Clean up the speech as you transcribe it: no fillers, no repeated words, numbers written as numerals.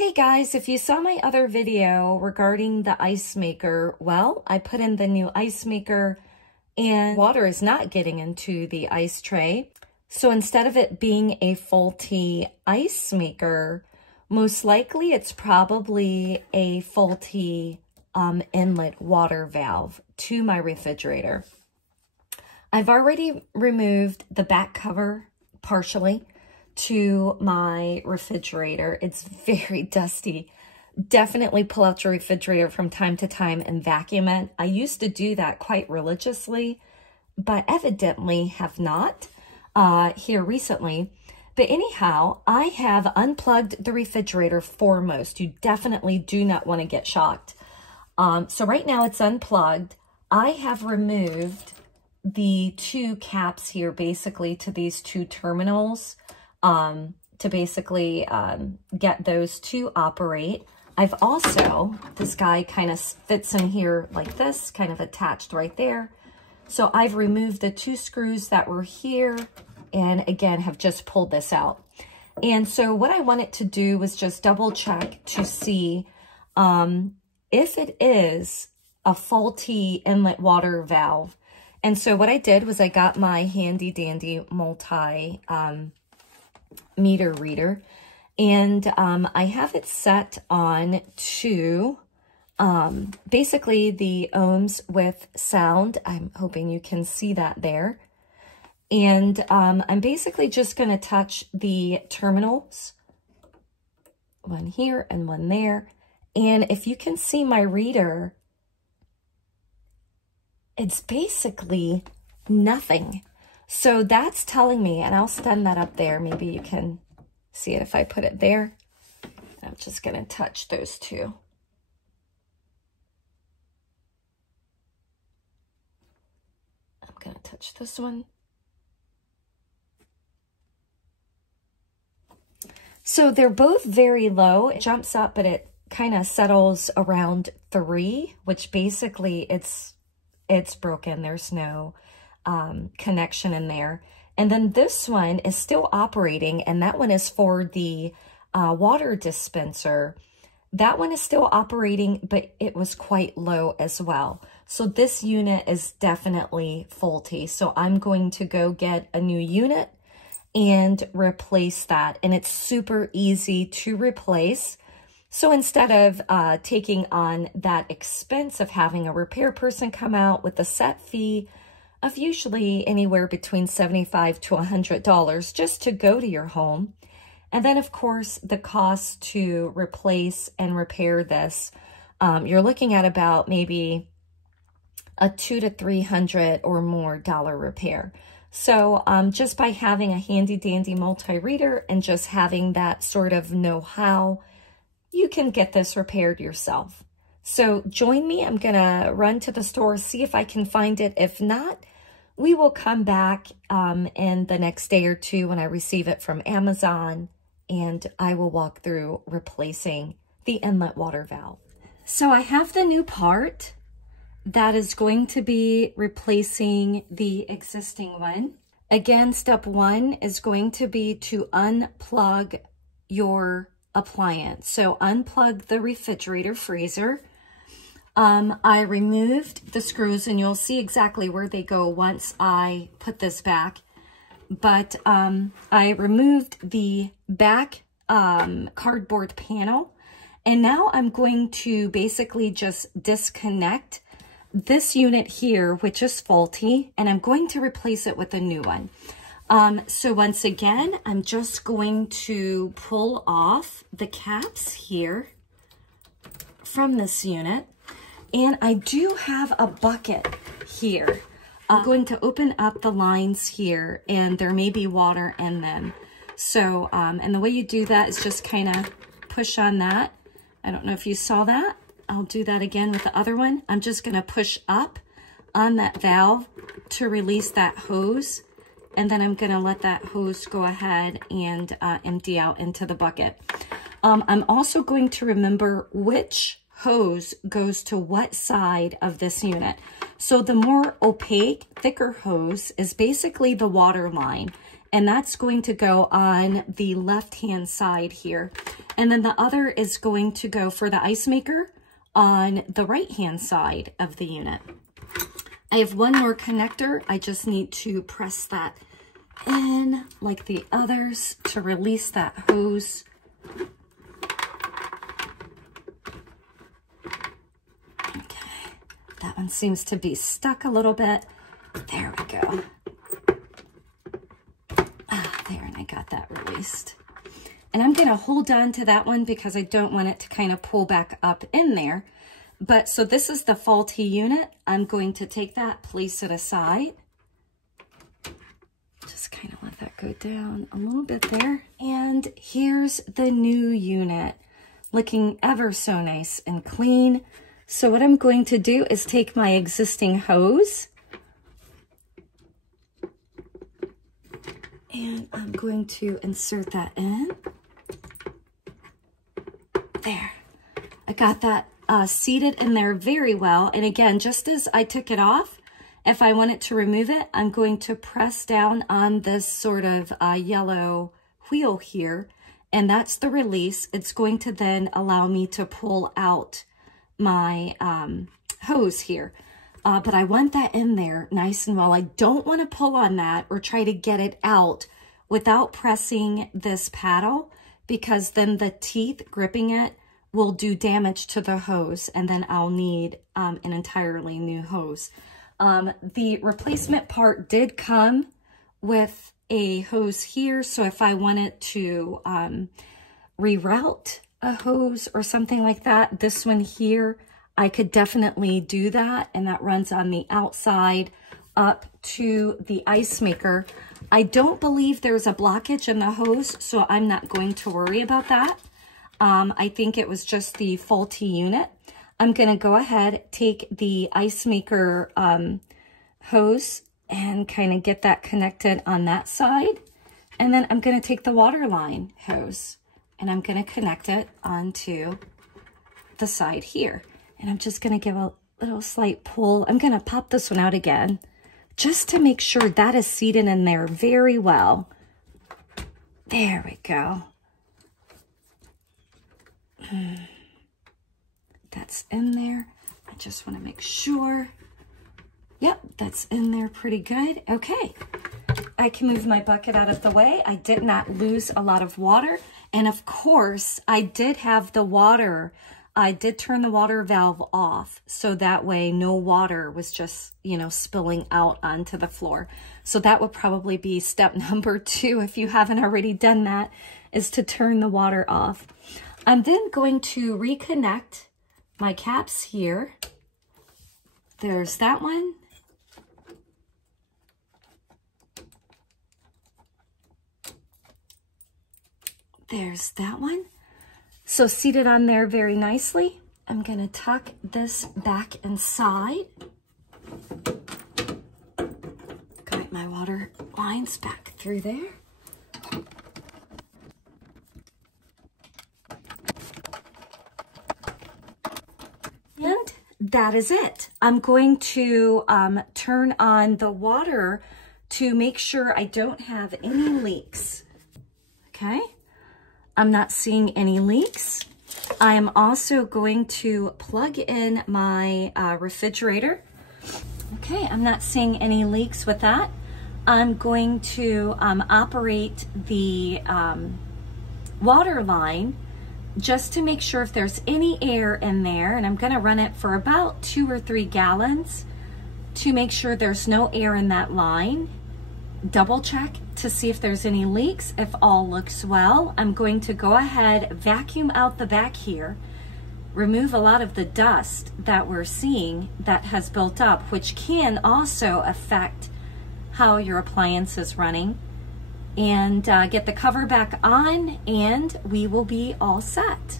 Hey guys, if you saw my other video regarding the ice maker, well, I put in the new ice maker and water is not getting into the ice tray. So instead of it being a faulty ice maker, most likely it's probably a faulty inlet water valve to my refrigerator. I've already removed the back cover partially to my refrigerator. It's very dusty. Definitely pull out your refrigerator from time to time and vacuum it. I used to do that quite religiously, but evidently have not here recently. But anyhow, I have unplugged the refrigerator foremost. You definitely do not want to get shocked. So right now it's unplugged. I have removed the two caps here basically to these two terminals to basically get those to operate. I've also, this guy kind of fits in here like this, kind of attached right there. So I've removed the two screws that were here and again have just pulled this out. And so what I wanted to do was just double check to see if it is a faulty inlet water valve. And so what I did was I got my handy dandy multimeter reader, and I have it set on to basically the ohms with sound. I'm hoping you can see that there. And I'm basically just going to touch the terminals, one here and one there. And if you can see my reader, it's basically nothing. So that's telling me, and I'll stand that up there. Maybe you can see it if I put it there. I'm just going to touch those two. I'm going to touch this one. So they're both very low. It jumps up, but it kind of settles around 3, which basically it's broken. There's no connection in there. And then this one is still operating, and that one is for the water dispenser. That one is still operating, but it was quite low as well. So this unit is definitely faulty. So I'm going to go get a new unit and replace that. And it's super easy to replace. So instead of taking on that expense of having a repair person come out with a set fee of usually anywhere between $75 to $100 just to go to your home, and then of course the cost to replace and repair this, you're looking at about maybe a $200 to $300 or more repair. So just by having a handy dandy multi-reader and just having that sort of know-how, you can get this repaired yourself. So join me. I'm going to run to the store, see if I can find it. If not, we will come back in the next day or two when I receive it from Amazon, and I will walk through replacing the inlet water valve. So I have the new part that is going to be replacing the existing one. Again, step 1 is going to be to unplug your appliance. So unplug the refrigerator freezer. I removed the screws, and you'll see exactly where they go once I put this back. But I removed the back cardboard panel, and now I'm going to basically just disconnect this unit here, which is faulty, and I'm going to replace it with a new one. So once again, I'm just going to pull off the caps here from this unit. And I do have a bucket here. I'm going to open up the lines here, and there may be water in them. So, and the way you do that is just kind of push on that. I don't know if you saw that. I'll do that again with the other one. I'm just going to push up on that valve to release that hose. And then I'm going to let that hose go ahead and empty out into the bucket. I'm also going to remember which hose goes to what side of this unit. So the more opaque, thicker hose is basically the water line. and that's going to go on the left-hand side here. And then the other is going to go for the ice maker on the right-hand side of the unit. I have one more connector. I just need to press that in like the others to release that hose. Okay, that one seems to be stuck a little bit. There we go. There, and I got that released. And I'm gonna hold on to that one because I don't want it to kind of pull back up in there. But so this is the faulty unit. I'm going to take that, place it aside. Just kind of let that go down a little bit there. And here's the new unit, looking ever so nice and clean. So what I'm going to do is take my existing hose and I'm going to insert that in. There, I got that seated in there very well. And again, just as I took it off, if I wanted to remove it, I'm going to press down on this sort of yellow wheel here, and that's the release. It's going to then allow me to pull out my hose here. But I want that in there nice and well. I don't want to pull on that or try to get it out without pressing this paddle, because then the teeth gripping it will do damage to the hose, and then I'll need an entirely new hose. The replacement part did come with a hose here, so if I wanted to reroute a hose or something like that, this one here, I could definitely do that, and that runs on the outside up to the ice maker. I don't believe there's a blockage in the hose, so I'm not going to worry about that. I think it was just the faulty unit. I'm going to go ahead, take the ice maker hose and kind of get that connected on that side. And then I'm going to take the water line hose and I'm going to connect it onto the side here. And I'm just going to give a little slight pull. I'm going to pop this one out again just to make sure that is seated in there very well. There we go. That's in there. I just want to make sure. Yep, that's in there pretty good. Okay, I can move my bucket out of the way. I did not lose a lot of water. And of course, I did have the water. I did turn the water valve off, so that way no water was just, you know, spilling out onto the floor. So that would probably be step number 2 if you haven't already done that, is to turn the water off. I'm then going to reconnect my caps here. There's that one. There's that one. So seated on there very nicely. I'm going to tuck this back inside. Got my water lines back through there. And that is it. I'm going to turn on the water to make sure I don't have any leaks. Okay, I'm not seeing any leaks. I am also going to plug in my refrigerator. Okay, I'm not seeing any leaks with that. I'm going to operate the water line just to make sure if there's any air in there, and I'm going to run it for about 2 or 3 gallons to make sure there's no air in that line. Double check to see if there's any leaks. If all looks well, I'm going to go ahead, vacuum out the back here, remove a lot of the dust that we're seeing that has built up, which can also affect how your appliance is running, and get the cover back on, and we will be all set.